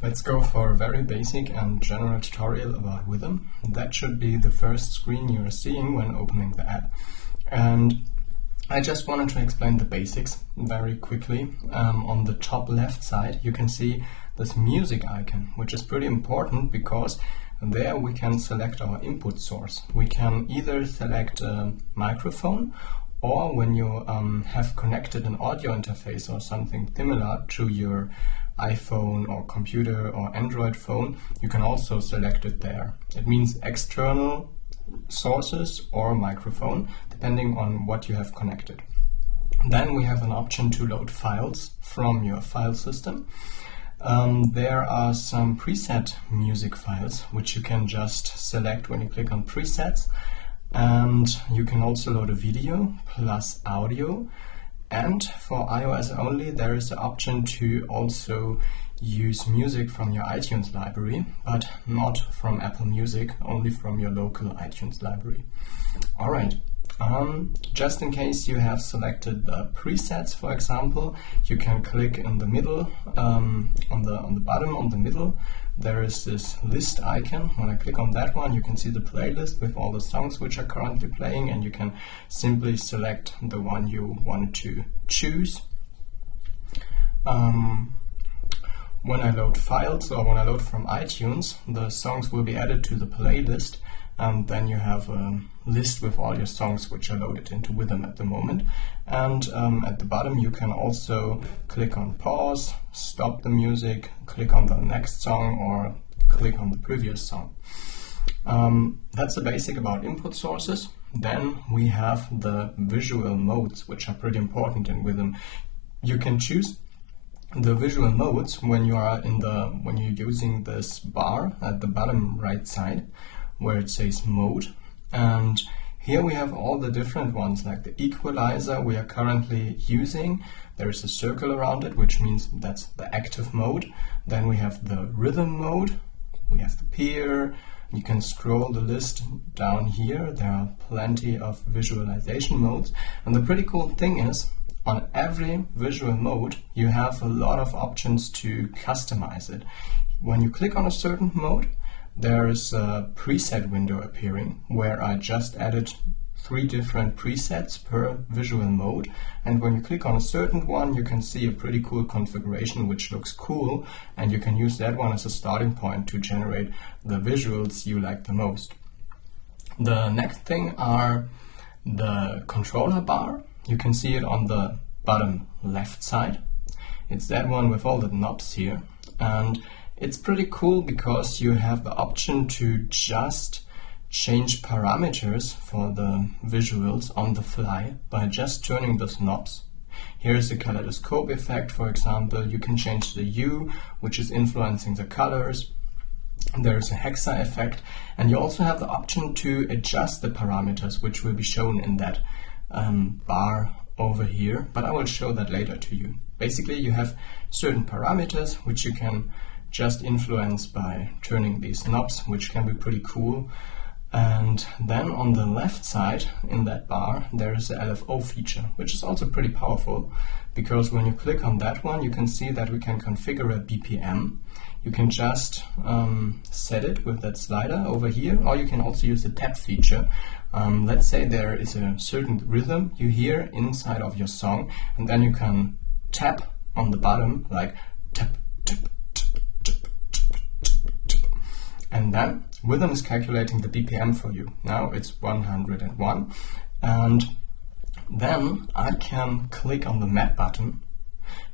Let's go for a very basic and general tutorial about Vythm. That should be the first screen you are seeing when opening the app. And I just wanted to explain the basics very quickly. On the top left side you can see this music icon, which is pretty important because there we can select our input source. We can either select a microphone, or when you have connected an audio interface or something similar to your iPhone or computer or Android phone, you can also select it there. It means external sources or microphone, depending on what you have connected. Then we have an option to load files from your file system. There are some preset music files which you can just select when you click on presets, and you can also load a video plus audio. And for iOS only, there is the option to also use music from your iTunes library, but not from Apple Music, only from your local iTunes library. Alright, just in case you have selected the presets, for example, you can click in the middle, on the bottom on the middle, there is this list icon. When I click on that one, you can see the playlist with all the songs which are currently playing, and you can simply select the one you want to choose. When I load files, or when I load from iTunes, the songs will be added to the playlist, and then you have a list with all your songs which are loaded into Vythm at the moment. And at the bottom you can also click on pause, stop the music, click on the next song, or click on the previous song. That's the basic about input sources. Then we have the visual modes, which are pretty important in Vythm. You can choose the visual modes when you are when you're using this bar at the bottom right side, where it says mode. And here we have all the different ones, like the equalizer we are currently using. There is a circle around it, which means that's the active mode. Then we have the rhythm mode, we have the peer. You can scroll the list down here. There are plenty of visualization modes. And the pretty cool thing is, on every visual mode, you have a lot of options to customize it. When you click on a certain mode, there is a preset window appearing where I just added 3 different presets per visual mode, and when you click on a certain one you can see a pretty cool configuration which looks cool, and you can use that one as a starting point to generate the visuals you like the most. The next thing are the controller bar. You can see it on the bottom left side. It's that one with all the knobs here, and it's pretty cool because you have the option to just change parameters for the visuals on the fly by just turning those knobs. Here's the kaleidoscope effect, for example. You can change the hue, which is influencing the colors. There's a hexa effect, and you also have the option to adjust the parameters, which will be shown in that bar over here, but I will show that later to you. Basically, you have certain parameters which you can just influence by turning these knobs, which can be pretty cool. And then on the left side in that bar there is the LFO feature, which is also pretty powerful, because when you click on that one you can see that we can configure a BPM. You can just set it with that slider over here, or you can also use the tap feature. Let's say there is a certain rhythm you hear inside of your song, and then you can tap on the bottom, like tap, tap, and then Vythm is calculating the BPM for you. Now it's 101, and then I can click on the map button.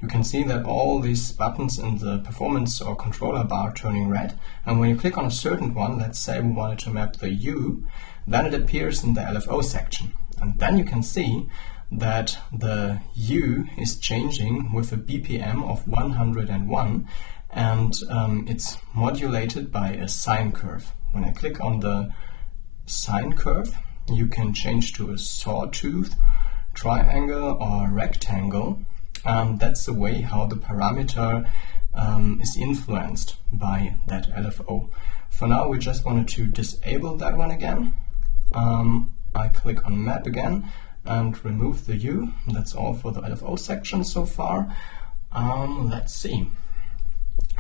You can see that all these buttons in the performance or controller bar turning red, and when you click on a certain one, let's say we wanted to map the hue, then it appears in the LFO section, and then you can see that the hue is changing with a BPM of 101, and it's modulated by a sine curve. When I click on the sine curve, you can change to a sawtooth, triangle, or rectangle, and that's the way how the parameter is influenced by that LFO. For now we just wanted to disable that one again. I click on map again and remove the hue. That's all for the LFO section so far. Let's see.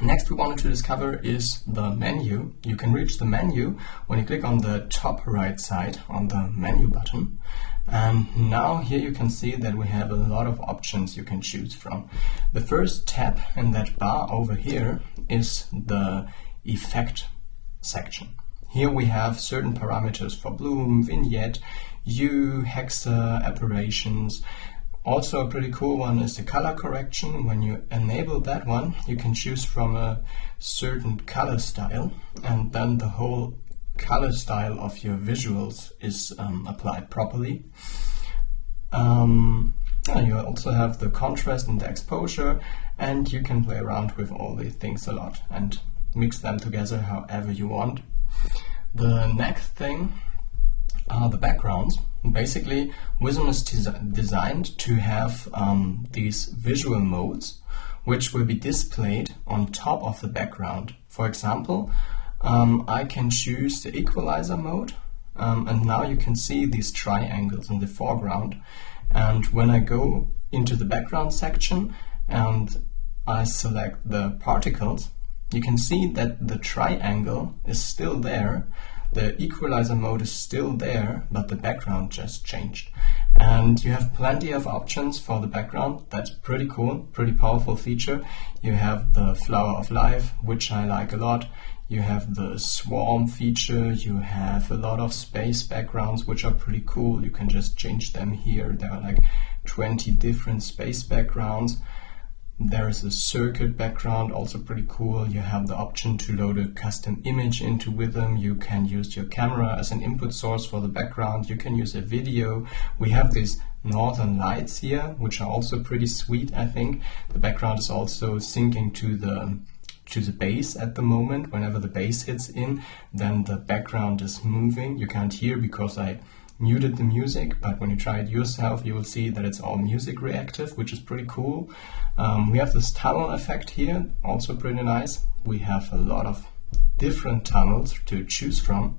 Next we wanted to discover is the menu. You can reach the menu when you click on the top right side on the menu button. And now here you can see that we have a lot of options you can choose from. The first tab in that bar over here is the effect section. Here we have certain parameters for bloom, vignette, hue, hexa, aberrations. Also a pretty cool one is the color correction. When you enable that one, you can choose from a certain color style, and then the whole color style of your visuals is applied properly. You also have the contrast and the exposure, and you can play around with all these things a lot and mix them together however you want. The next thing are the backgrounds. Basically, Vythm is designed to have these visual modes which will be displayed on top of the background. For example, I can choose the equalizer mode, and now you can see these triangles in the foreground. And when I go into the background section and I select the particles, you can see that the triangle is still there. The equalizer mode is still there, but the background just changed. And you have plenty of options for the background. That's pretty cool, pretty powerful feature. You have the flower of life, which I like a lot. You have the swarm feature. You have a lot of space backgrounds, which are pretty cool. You can just change them here. There are like 20 different space backgrounds. There is a circuit background, also pretty cool. You have the option to load a custom image into Vythm. You can use your camera as an input source for the background. You can use a video. We have these northern lights here, which are also pretty sweet, I think. The background is also syncing to the bass at the moment. Whenever the bass hits in, then the background is moving. You can't hear because I muted the music, but when you try it yourself, you will see that it's all music reactive, which is pretty cool. We have this tunnel effect here, also pretty nice. We have a lot of different tunnels to choose from.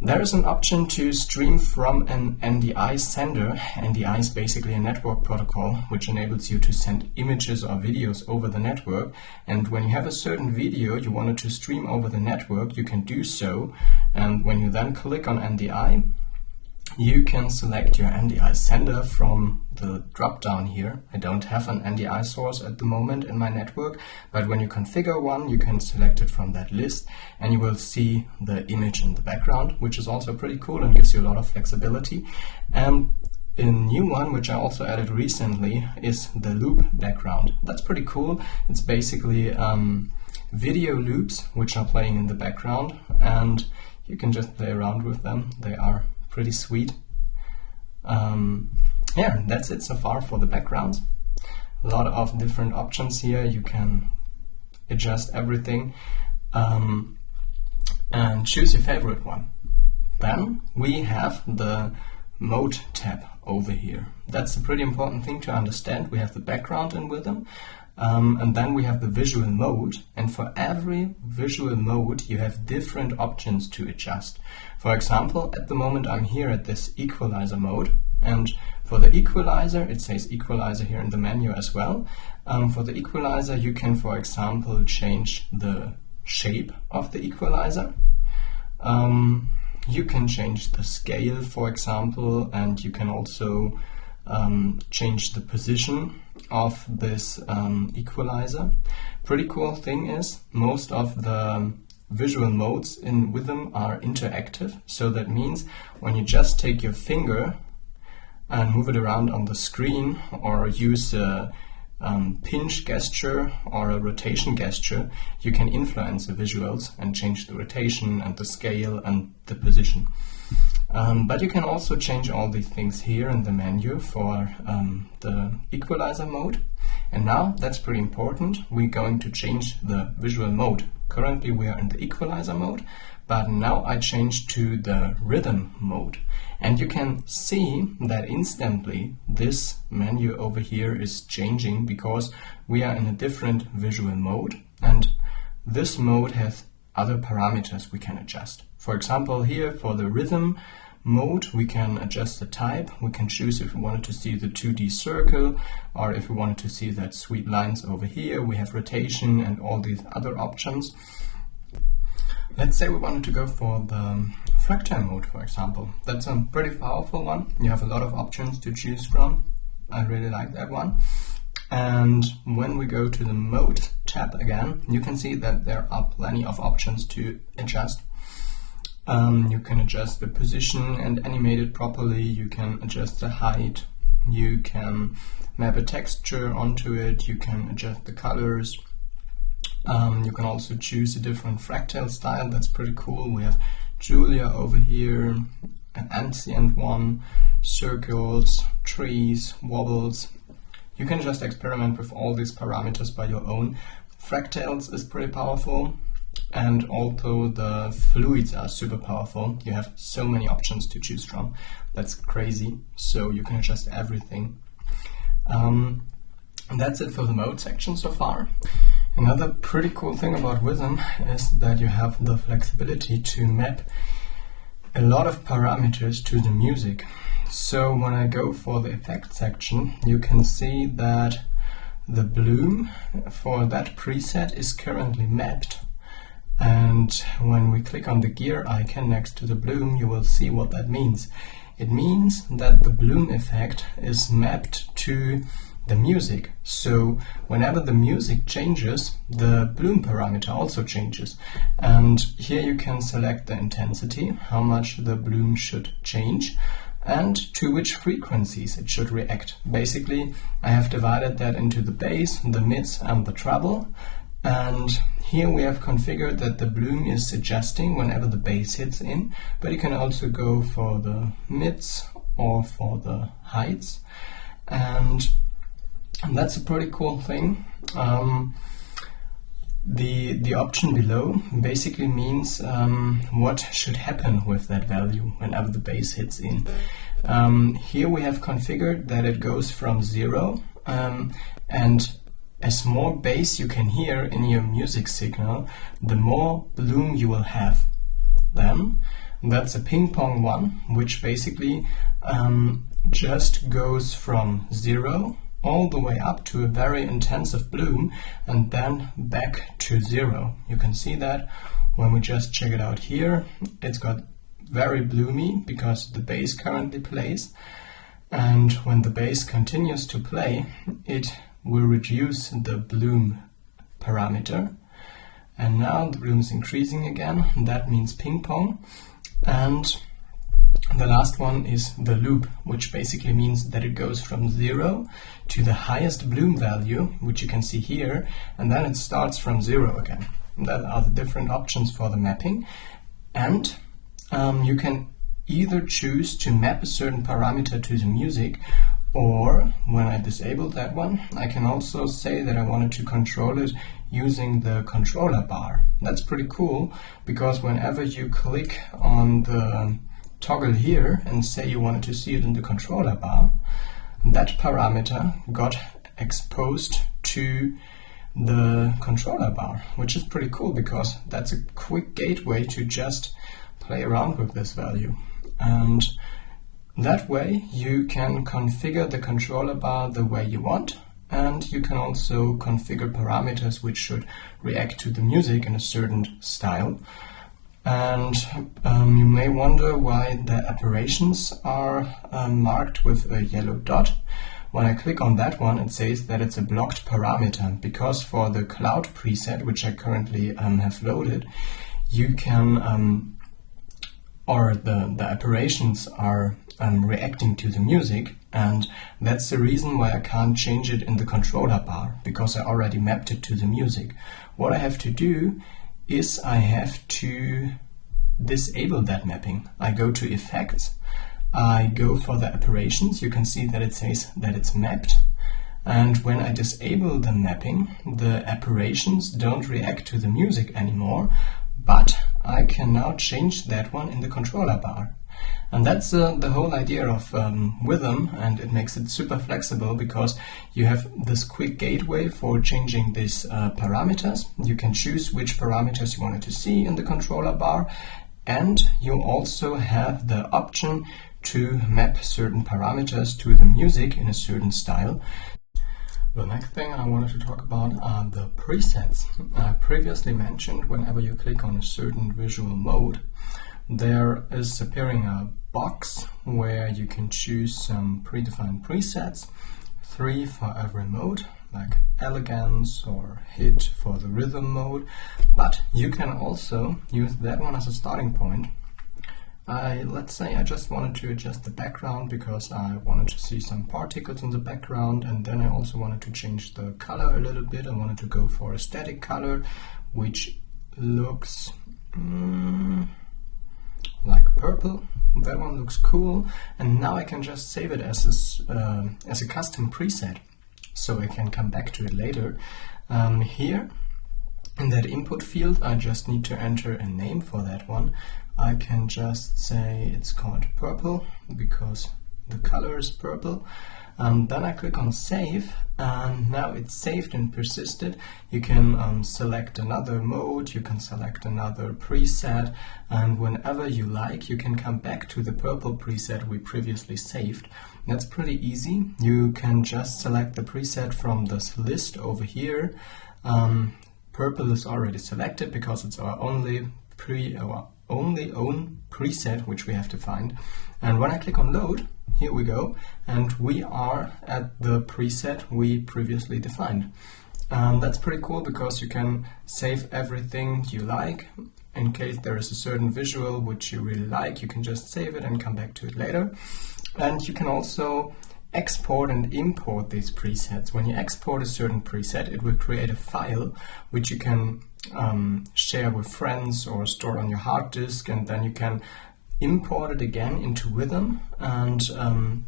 There is an option to stream from an NDI sender. NDI is basically a network protocol which enables you to send images or videos over the network. And when you have a certain video you wanted to stream over the network, you can do so. And when you then click on NDI, you can select your NDI sender from the drop down here. I don't have an NDI source at the moment in my network, but when you configure one, you can select it from that list and you will see the image in the background, which is also pretty cool and gives you a lot of flexibility. And a new one, which I also added recently, is the loop background. That's pretty cool. It's basically video loops which are playing in the background, and you can just play around with them. They are pretty sweet. Yeah, that's it so far for the backgrounds. A lot of different options here. You can adjust everything and choose your favorite one. Then we have the mode tab over here. That's a pretty important thing to understand. We have the background in Vythm, and then we have the visual mode, and for every visual mode you have different options to adjust. For example, at the moment I'm here at this equalizer mode, and for the equalizer, it says equalizer here in the menu as well. For the equalizer you can, for example, change the shape of the equalizer. You can change the scale, for example, and you can also change the position of this equalizer. Pretty cool thing is most of the visual modes in Vythm are interactive, so that means when you just take your finger and move it around on the screen or use a pinch gesture or a rotation gesture, you can influence the visuals and change the rotation and the scale and the position. But you can also change all these things here in the menu for the equalizer mode. And now that's pretty important. We're going to change the visual mode. Currently we are in the equalizer mode, but now I change to the rhythm mode. And you can see that instantly this menu over here is changing because we are in a different visual mode, and this mode has other parameters we can adjust. For example, here for the rhythm mode, we can adjust the type. We can choose if we wanted to see the 2D circle or if we wanted to see that sweet lines over here. We have rotation and all these other options. Let's say we wanted to go for the fractal mode, for example. That's a pretty powerful one. You have a lot of options to choose from. I really like that one. And when we go to the mode tab again, you can see that there are plenty of options to adjust. You can adjust the position and animate it properly. You can adjust the height. You can map a texture onto it. You can adjust the colors. You can also choose a different fractal style. That's pretty cool. We have Julia over here, an ancient one, circles, trees, wobbles. You can just experiment with all these parameters by your own. Fractals is pretty powerful, and also the fluids are super powerful. You have so many options to choose from. That's crazy. So you can adjust everything. And that's it for the mode section so far. Another pretty cool thing about Vythm is that you have the flexibility to map a lot of parameters to the music. So when I go for the effect section, you can see that the bloom for that preset is currently mapped. And when we click on the gear icon next to the bloom, you will see what that means. It means that the bloom effect is mapped to the music. So whenever the music changes, the bloom parameter also changes. And here you can select the intensity, how much the bloom should change, and to which frequencies it should react. Basically, I have divided that into the bass, the mids, and the treble. And here we have configured that the bloom is adjusting whenever the bass hits in, but you can also go for the mids or for the heights. And that's a pretty cool thing. The option below basically means what should happen with that value whenever the bass hits in. Here we have configured that it goes from 0, and as more bass you can hear in your music signal, the more bloom you will have. Then that's a ping pong one, which basically just goes from 0 all the way up to a very intensive bloom and then back to 0. You can see that when we just check it out here. It's got very bloomy because the bass currently plays, and when the bass continues to play, it will reduce the bloom parameter. And now the bloom is increasing again. That means ping pong. And the last one is the loop, which basically means that it goes from 0 to the highest bloom value, which you can see here, and then it starts from 0 again. That are the different options for the mapping. And you can either choose to map a certain parameter to the music, or when I disable that one, I can also say that I wanted to control it using the controller bar. That's pretty cool, because whenever you click on the toggle here and say you wanted to see it in the controller bar, that parameter got exposed to the controller bar, which is pretty cool because that's a quick gateway to just play around with this value. And that way you can configure the controller bar the way you want, and you can also configure parameters which should react to the music in a certain style. And you may wonder why the apparitions are marked with a yellow dot. When I click on that one, it says that it's a blocked parameter, because for the cloud preset, which I currently have loaded, you can, or the apparitions are reacting to the music, and that's the reason why I can't change it in the controller bar, because I already mapped it to the music. What I have to do is I have to disable that mapping. I go to Effects, I go for the apparitions. You can see that it says that it's mapped, and when I disable the mapping, the apparitions don't react to the music anymore, but I can now change that one in the controller bar. And that's the whole idea of Vythm, and it makes it super flexible because you have this quick gateway for changing these parameters. You can choose which parameters you wanted to see in the controller bar, And you also have the option to map certain parameters to the music in a certain style. The next thing I wanted to talk about are the presets. I previously mentioned whenever you click on a certain visual mode, there is appearing a box where you can choose some predefined presets, 3 for every mode, like elegance or hit for the rhythm mode, but you can also use that one as a starting point. Let's say I just wanted to adjust the background because I wanted to see some particles in the background, and then I also wanted to change the color a little bit. I wanted to go for a static color which looks like purple. That one looks cool, and now I can just save it as a custom preset, so I can come back to it later. Here in that input field I just need to enter a name for that one. I can just say it's called purple because the color is purple. Then I click on save, and now it's saved and persisted. You can select another mode, you can select another preset, and whenever you like you can come back to the purple preset we previously saved. That's pretty easy. You can just select the preset from this list over here. Purple is already selected because it's our only own preset which we have to find. And when I click on load, here we go, and we are at the preset we previously defined. That's pretty cool because you can save everything you like. In case there is a certain visual which you really like, you can just save it and come back to it later. And you can also export and import these presets. When you export a certain preset, it will create a file which you can share with friends or store on your hard disk, and then you can import it again into Vythm and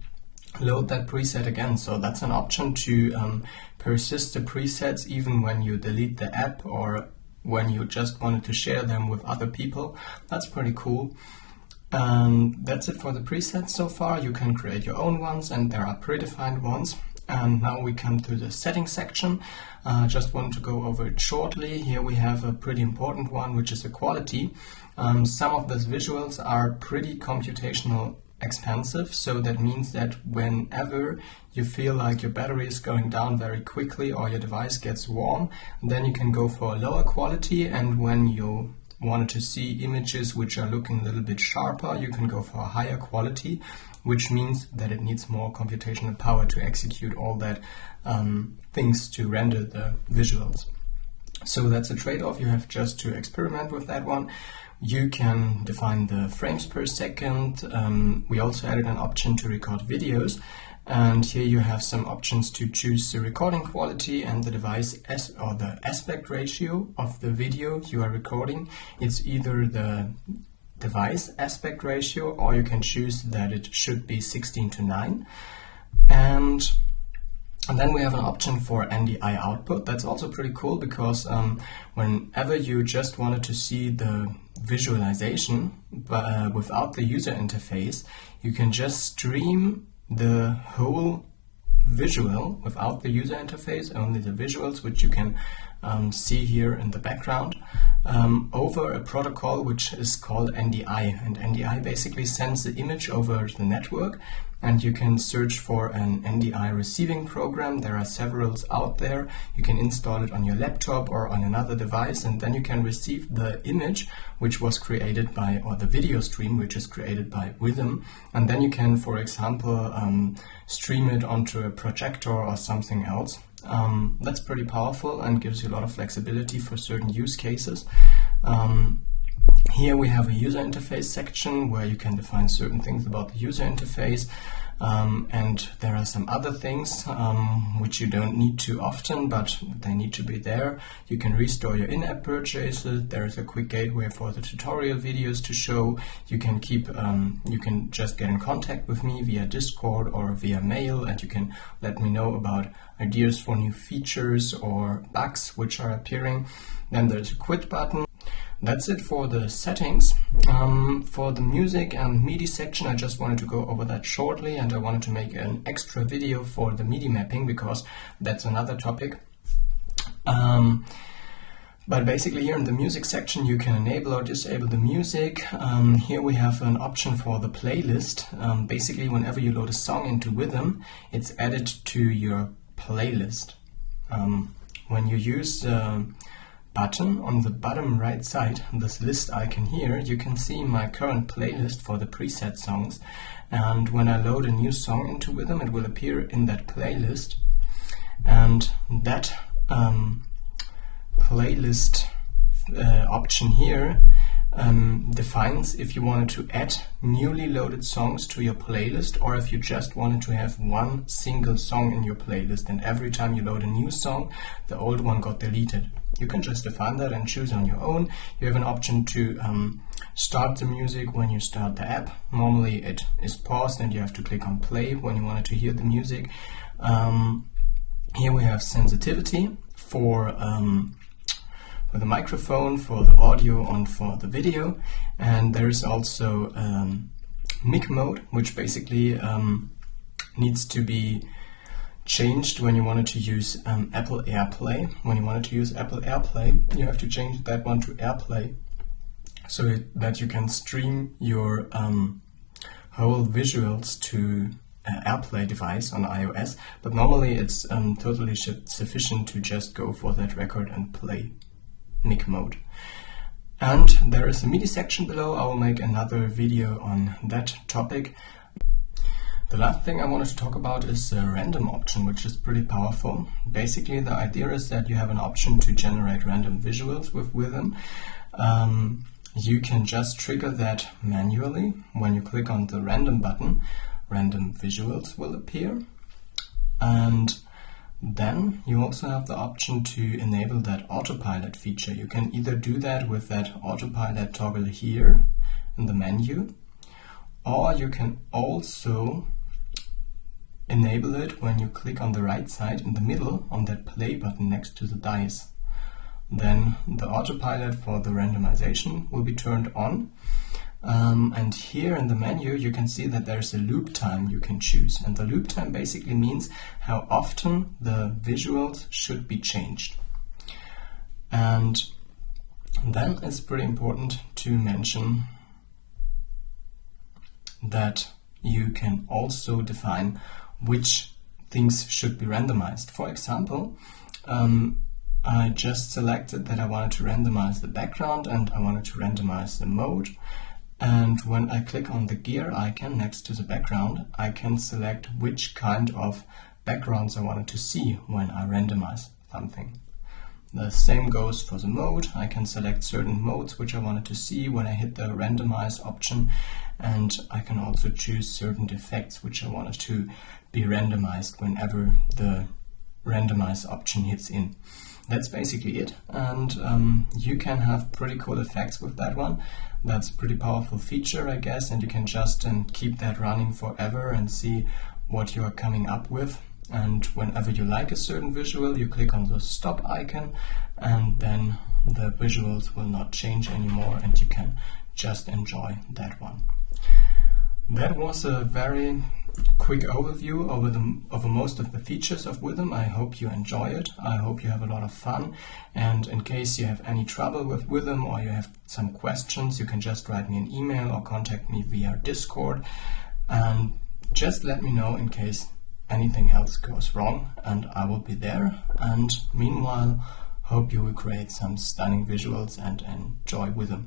load that preset again. So that's an option to persist the presets even when you delete the app or when you just wanted to share them with other people. That's pretty cool. That's it for the presets so far. You can create your own ones, and there are predefined ones. And now we come to the settings section. Just want to go over it shortly. Here we have a pretty important one, which is the quality. Some of those visuals are pretty computational expensive, so that means that whenever you feel like your battery is going down very quickly or your device gets warm, then you can go for a lower quality, and when you wanted to see images which are looking a little bit sharper, you can go for a higher quality, which means that it needs more computational power to execute all that things to render the visuals. So that's a trade-off. You have just to experiment with that one. You can define the frames per second. We also added an option to record videos, and here you have some options to choose the recording quality and the device or the aspect ratio of the video you are recording. It's either the device aspect ratio, or you can choose that it should be 16:9. And then we have an option for NDI output. That's also pretty cool because whenever you just wanted to see the visualization but without the user interface, you can just stream the whole visual without the user interface, only the visuals, which you can see here in the background, over a protocol which is called NDI. And NDI basically sends the image over the network, and you can search for an NDI receiving program. There are several out there. You can install it on your laptop or on another device, and then you can receive the image which was created by, or the video stream which is created by Vythm, and then you can, for example, stream it onto a projector or something else. That's pretty powerful and gives you a lot of flexibility for certain use cases. Here we have a user interface section where you can define certain things about the user interface, and there are some other things which you don't need too often, but they need to be there. You can restore your in-app purchases. There is a quick gateway for the tutorial videos to show. You can you can just get in contact with me via Discord or via mail, and you can let me know about ideas for new features or bugs which are appearing. Then there's a quit button. That's it for the settings. For the music and MIDI section, I just wanted to go over that shortly, and I wanted to make an extra video for the MIDI mapping because that's another topic. But basically here in the music section you can enable or disable the music. Here we have an option for the playlist. Basically whenever you load a song into Vythm, it's added to your playlist. When you use the button on the bottom right side, this list icon here, you can see my current playlist for the preset songs. And when I load a new song into Vythm, it will appear in that playlist. And that playlist option here defines if you wanted to add newly loaded songs to your playlist, or if you just wanted to have one single song in your playlist, and every time you load a new song, the old one got deleted. You can just define that and choose on your own. You have an option to start the music when you start the app. Normally it is paused and you have to click on play when you wanted to hear the music. Here we have sensitivity for the microphone, for the audio, and for the video. And there is also mic mode, which basically needs to be changed when you wanted to use Apple AirPlay. When you wanted to use Apple AirPlay, you have to change that one to AirPlay so that you can stream your whole visuals to AirPlay device on iOS. But normally it's totally sufficient to just go for that record and play mic mode. And there is a MIDI section below. I will make another video on that topic. The last thing I wanted to talk about is the random option, which is pretty powerful. Basically the idea is that you have an option to generate random visuals with Vythm. You can just trigger that manually. When you click on the random button, random visuals will appear. And then you also have the option to enable that autopilot feature. You can either do that with that autopilot toggle here in the menu, or you can also enable it when you click on the right side in the middle on that play button next to the dice. Then the autopilot for the randomization will be turned on. And here in the menu you can see that there's a loop time you can choose, and the loop time basically means how often the visuals should be changed. And then it's pretty important to mention that you can also define which things should be randomized. For example, I just selected that I wanted to randomize the background and I wanted to randomize the mode. And when I click on the gear icon next to the background, I can select which kind of backgrounds I wanted to see when I randomize something. The same goes for the mode. I can select certain modes which I wanted to see when I hit the randomize option, and I can also choose certain effects which I wanted to be randomized whenever the randomize option hits in. That's basically it, and you can have pretty cool effects with that one. That's a pretty powerful feature, I guess, and you can just keep that running forever and see what you are coming up with. And whenever you like a certain visual, you click on the stop icon, and then the visuals will not change anymore and you can just enjoy that one. That was a very quick overview over most of the features of Vythm. I hope you enjoy it. I hope you have a lot of fun. And in case you have any trouble with Vythm or you have some questions, you can just write me an email or contact me via Discord. And just let me know in case anything else goes wrong, and I will be there. And meanwhile, hope you will create some stunning visuals and enjoy Vythm.